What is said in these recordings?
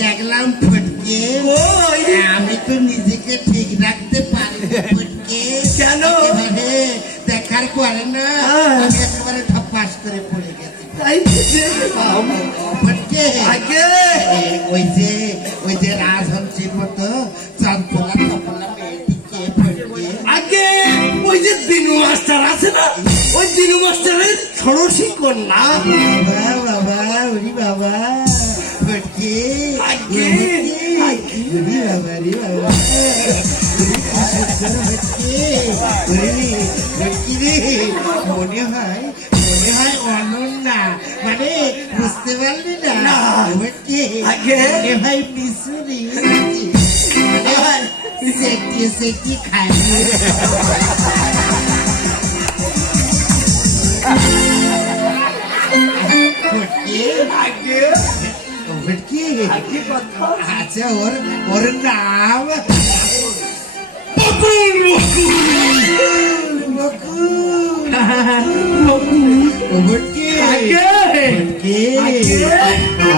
দেখলাম ফটকে আমি তো নিজেকে ঠিক রাখতে পারি ফটকে কেন? একেবারে দেখার পরে না আমি একেবারে ঠপাস করে পড়ে গেছি তাই ফটকে আগে ওই যে রাজহংসীর মতো চঞ্চলা টপলা মেয়েটিকে ফটকে আগে ওই যে দিনু মাস্টার আছে না, ওই দিনু মাস্টারের ষোড়শী কন্যা। বাবা বাবা ওরে বাবা ফটকে আগে ওরে বাবা রে বাবা মনে হয় অনন্যা মানে বুঝতে পারলি না মনে হয় মিশুরি মনে হয় সেটি খাই আচ্ছা ওর নাম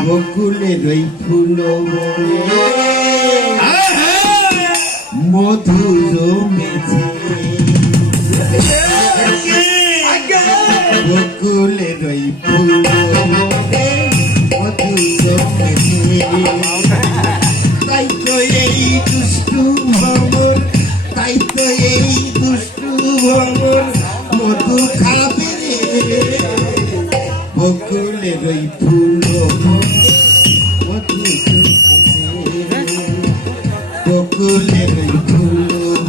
বকুলের ওই ফুল মধু জমেছে বকুলের ওই ফুল মধু জমেছে তাই তো এই দুষ্টু ভ্রমর তাই তো এই দুষ্টু ভ্রমর মধু খাবে রে বকুলের ওই ফুল মধু বকুলের ওই ফুল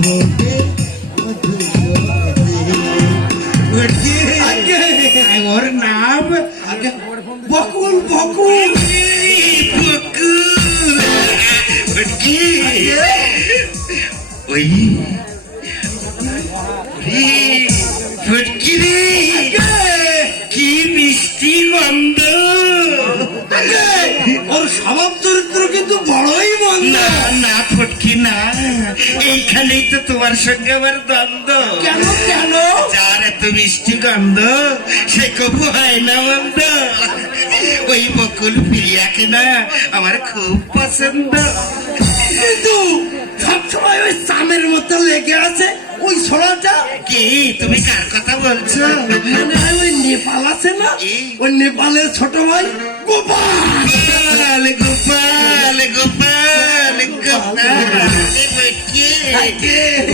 মধু ওর নাম বকুল বকুল ওই ফটকি রে কি মিষ্টি গন্ধ ওর স্বভাব চরিত্র কিন্তু বড়ই মন্দ। না ফটকি না এইখানেই তো তোমার সঙ্গে আমার দ্বন্দ্ব কেন কেন? যার এত মিষ্টি গন্ধ সে কবু হয় না মন্দ ওই বকুল প্রিয়াকে না আমার খুব পছন্দ কিন্তু সবসময় ওই চামের মতো লেগে আছে ওই ছোড়াটা। কি তুমি কার কথা বলছো? মনে হয় ওই নেপাল আছে না, ওই নেপালের ছোট ভাই গোপাল গোপাল গোপাল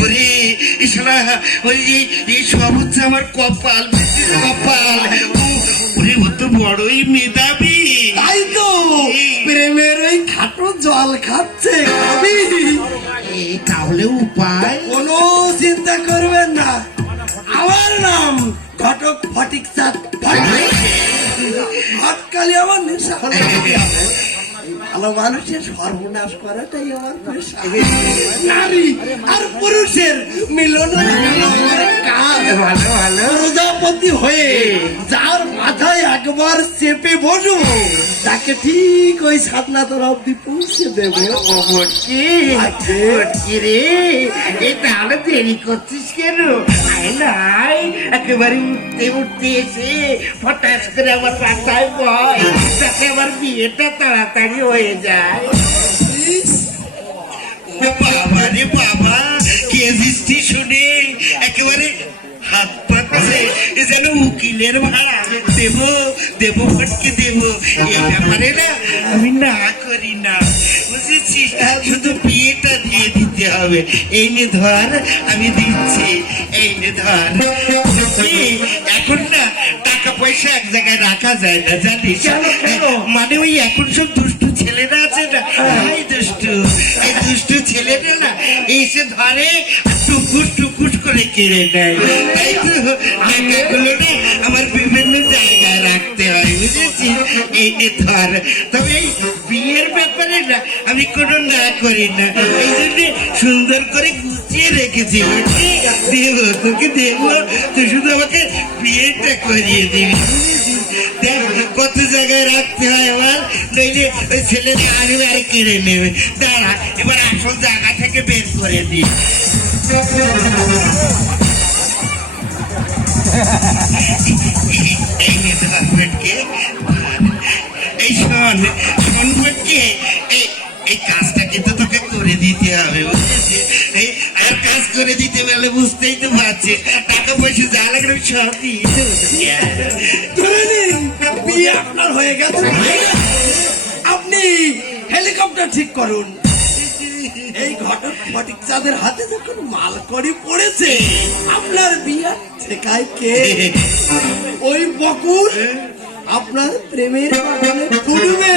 ওরে ইসলা ওই এই সব হচ্ছে আমার কপাল কপাল ওরে ও তো বড়ই মেধাবী। তাই তো প্রেমের ওই খাটো জল খাচ্ছে আমি। তাহলে উপায় কোনো চিন্তা করবেন না, আমার নাম ঘটক ফটিক চাঁদ ঘটকালি আমার নেশা। ভালো মানুষের সর্বনাশ করাটাই আমার পেশা। নারী আর পুরুষের মিলন আমার কাজ। ভালো ভালো প্রজাপতি হয়ে যার মাথায় একবার চেপে বসবো তাকে ঠিক ওই সাতনাথর অব্দি পৌঁছে দেবো। রে এই তাহলে দেরি করছিস কেন? নাই একেবারে উঠতে উঠতে এসে ফটাস করে আমার বাসায় বয় তাতে আমার বিয়েটা তাড়াতাড়ি হয়ে যায়। বাবা রে বাবা কেজিসটি শুনে একেবারে হাত পাচ্ছে যেন উকিলের ভাড়া দেবো ফটকে দেবো। এই ব্যাপারে না আমি না করি না বুঝেছিস, শুধু বিয়েটা দিয়ে দিতে হবে। এই নে ধর আমি দিচ্ছি, এই নে ধর। এখন না টাকা পয়সা এক জায়গায় রাখা যায় না জানিস, মানে ওই এখন সব দুষ্টু ছেলেরা আছে না, এই দুষ্টু ছেলেরা না এসে ধরে টুকুস টুকুস করে কেড়ে নেয়। তাই তো টাকাগুলো না আমার বিভিন্ন জায়গায় রাখতে হয় বুঝেছিস। এই নে ধর। তবে এই বিয়ের ব্যাপারে না আমি কোনো না করি না, এই জন্য সুন্দর করে গুছিয়ে রেখেছি। দেব তোকে দেব, তুই শুধু আমাকে বিয়েটা করিয়ে দিবি। দেখ কত জায়গায় রাখতে হয় আমার, নইলে ওই ছেলেরা আসবে আর কেড়ে নেবে। দাঁড়া এবার আসল জায়গা থেকে বের করে দিই। এই শোন ফটকে এই কাজটা কিন্তু তোকে করে দিতে হবে বুঝেছিস? আর কাজ করে দিতে পারলে বুঝতেই তো পারছিস টাকা পয়সা যা লাগবে আমি সব দিয়ে দেবো তোকে। ধরে নিন, বিয়ে আপনার হয়ে গেছে। আপনি হেলিকপ্টার ঠিক করুন। এই ঘটক ফটিক চাঁদের হাতে যখন মালকড়ি পড়েছে, আপনার বিয়ে ঠেকায় কে? ওই বকুল আপনার প্রেমের বাগানে ফুটবে।